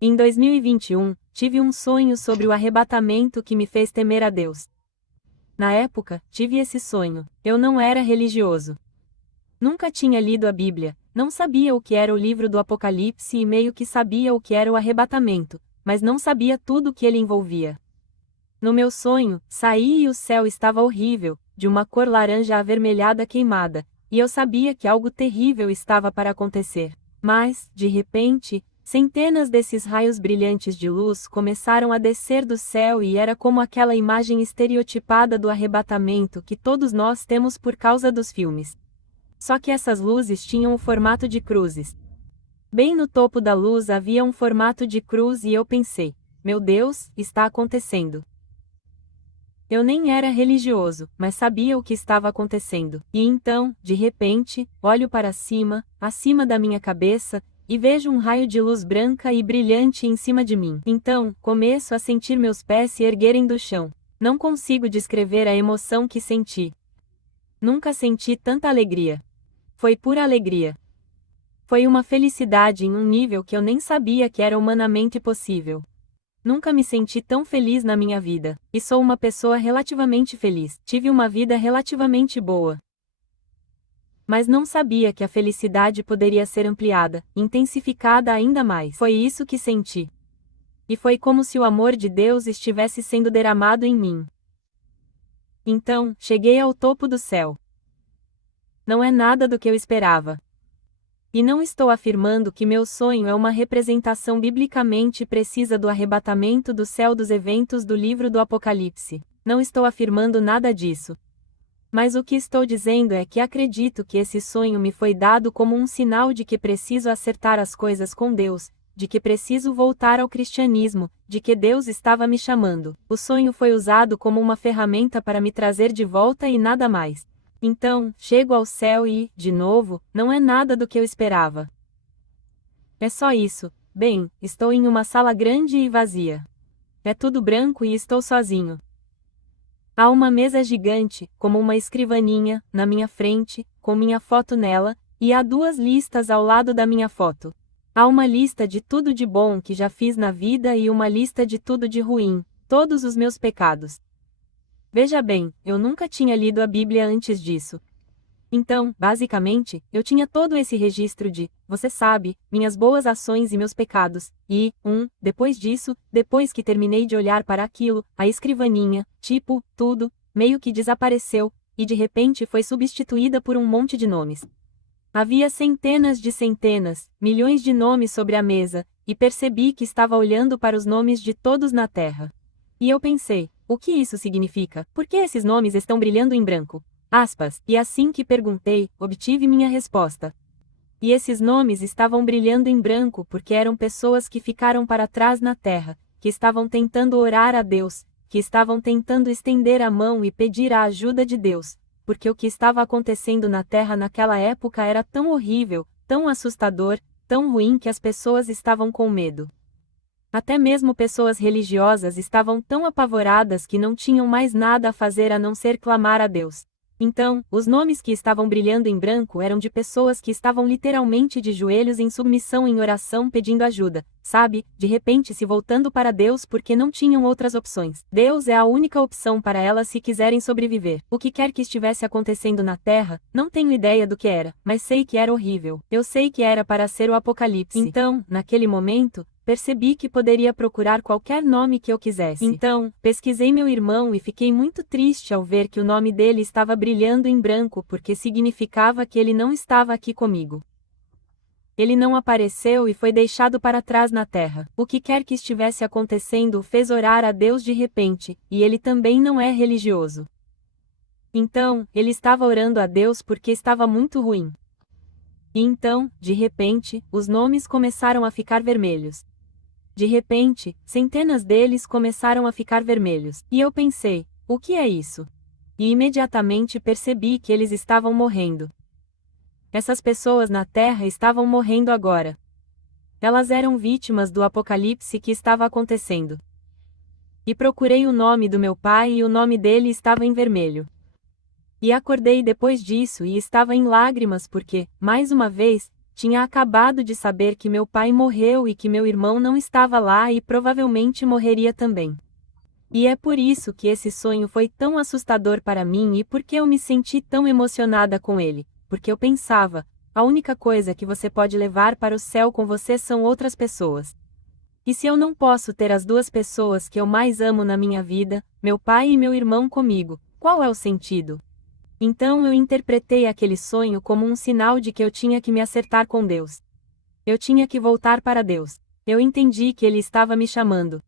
Em 2021, tive um sonho sobre o arrebatamento que me fez temer a Deus. Na época, tive esse sonho. Eu não era religioso. Nunca tinha lido a Bíblia, não sabia o que era o livro do Apocalipse e meio que sabia o que era o arrebatamento, mas não sabia tudo o que ele envolvia. No meu sonho, saí e o céu estava horrível, de uma cor laranja avermelhada queimada, e eu sabia que algo terrível estava para acontecer. Mas, de repente, centenas desses raios brilhantes de luz começaram a descer do céu e era como aquela imagem estereotipada do arrebatamento que todos nós temos por causa dos filmes. Só que essas luzes tinham o formato de cruzes. Bem no topo da luz havia um formato de cruz e eu pensei: meu Deus, está acontecendo. Eu nem era religioso, mas sabia o que estava acontecendo. E então, de repente, olho para cima, acima da minha cabeça, e vejo um raio de luz branca e brilhante em cima de mim. Então, começo a sentir meus pés se erguerem do chão. Não consigo descrever a emoção que senti. Nunca senti tanta alegria. Foi pura alegria. Foi uma felicidade em um nível que eu nem sabia que era humanamente possível. Nunca me senti tão feliz na minha vida, e sou uma pessoa relativamente feliz. Tive uma vida relativamente boa. Mas não sabia que a felicidade poderia ser ampliada, intensificada ainda mais. Foi isso que senti. E foi como se o amor de Deus estivesse sendo derramado em mim. Então, cheguei ao topo do céu. Não é nada do que eu esperava. E não estou afirmando que meu sonho é uma representação biblicamente precisa do arrebatamento do céu dos eventos do livro do Apocalipse. Não estou afirmando nada disso. Mas o que estou dizendo é que acredito que esse sonho me foi dado como um sinal de que preciso acertar as coisas com Deus, de que preciso voltar ao cristianismo, de que Deus estava me chamando. O sonho foi usado como uma ferramenta para me trazer de volta e nada mais. Então, chego ao céu e, de novo, não é nada do que eu esperava. É só isso. Bem, estou em uma sala grande e vazia. É tudo branco e estou sozinho. Há uma mesa gigante, como uma escrivaninha, na minha frente, com minha foto nela, e há duas listas ao lado da minha foto. Há uma lista de tudo de bom que já fiz na vida e uma lista de tudo de ruim, todos os meus pecados. Veja bem, eu nunca tinha lido a Bíblia antes disso. Então, basicamente, eu tinha todo esse registro de, você sabe, minhas boas ações e meus pecados, e, depois disso, depois que terminei de olhar para aquilo, a escrivaninha, tipo, tudo, meio que desapareceu, e de repente foi substituída por um monte de nomes. Havia centenas, milhões de nomes sobre a mesa, e percebi que estava olhando para os nomes de todos na Terra. E eu pensei, o que isso significa? Por que esses nomes estão brilhando em branco? E assim que perguntei, obtive minha resposta. E esses nomes estavam brilhando em branco porque eram pessoas que ficaram para trás na terra, que estavam tentando orar a Deus, que estavam tentando estender a mão e pedir a ajuda de Deus, porque o que estava acontecendo na terra naquela época era tão horrível, tão assustador, tão ruim que as pessoas estavam com medo. Até mesmo pessoas religiosas estavam tão apavoradas que não tinham mais nada a fazer a não ser clamar a Deus. Então, os nomes que estavam brilhando em branco eram de pessoas que estavam literalmente de joelhos em submissão em oração pedindo ajuda, sabe, de repente se voltando para Deus porque não tinham outras opções. Deus é a única opção para elas se quiserem sobreviver. O que quer que estivesse acontecendo na Terra, não tenho ideia do que era, mas sei que era horrível. Eu sei que era para ser o Apocalipse. Então, naquele momento, percebi que poderia procurar qualquer nome que eu quisesse. Então, pesquisei meu irmão e fiquei muito triste ao ver que o nome dele estava brilhando em branco porque significava que ele não estava aqui comigo. Ele não apareceu e foi deixado para trás na terra. O que quer que estivesse acontecendo o fez orar a Deus de repente, e ele também não é religioso. Então, ele estava orando a Deus porque estava muito ruim. E então, de repente, os nomes começaram a ficar vermelhos. De repente, centenas deles começaram a ficar vermelhos. E eu pensei, o que é isso? E imediatamente percebi que eles estavam morrendo. Essas pessoas na Terra estavam morrendo agora. Elas eram vítimas do apocalipse que estava acontecendo. E procurei o nome do meu pai e o nome dele estava em vermelho. E acordei depois disso e estava em lágrimas porque, mais uma vez, Tinha acabado de saber que meu pai morreu e que meu irmão não estava lá e provavelmente morreria também. E é por isso que esse sonho foi tão assustador para mim e porque eu me senti tão emocionada com ele, porque eu pensava, a única coisa que você pode levar para o céu com você são outras pessoas. E se eu não posso ter as duas pessoas que eu mais amo na minha vida, meu pai e meu irmão comigo, qual é o sentido? Então eu interpretei aquele sonho como um sinal de que eu tinha que me acertar com Deus. Eu tinha que voltar para Deus. Eu entendi que Ele estava me chamando.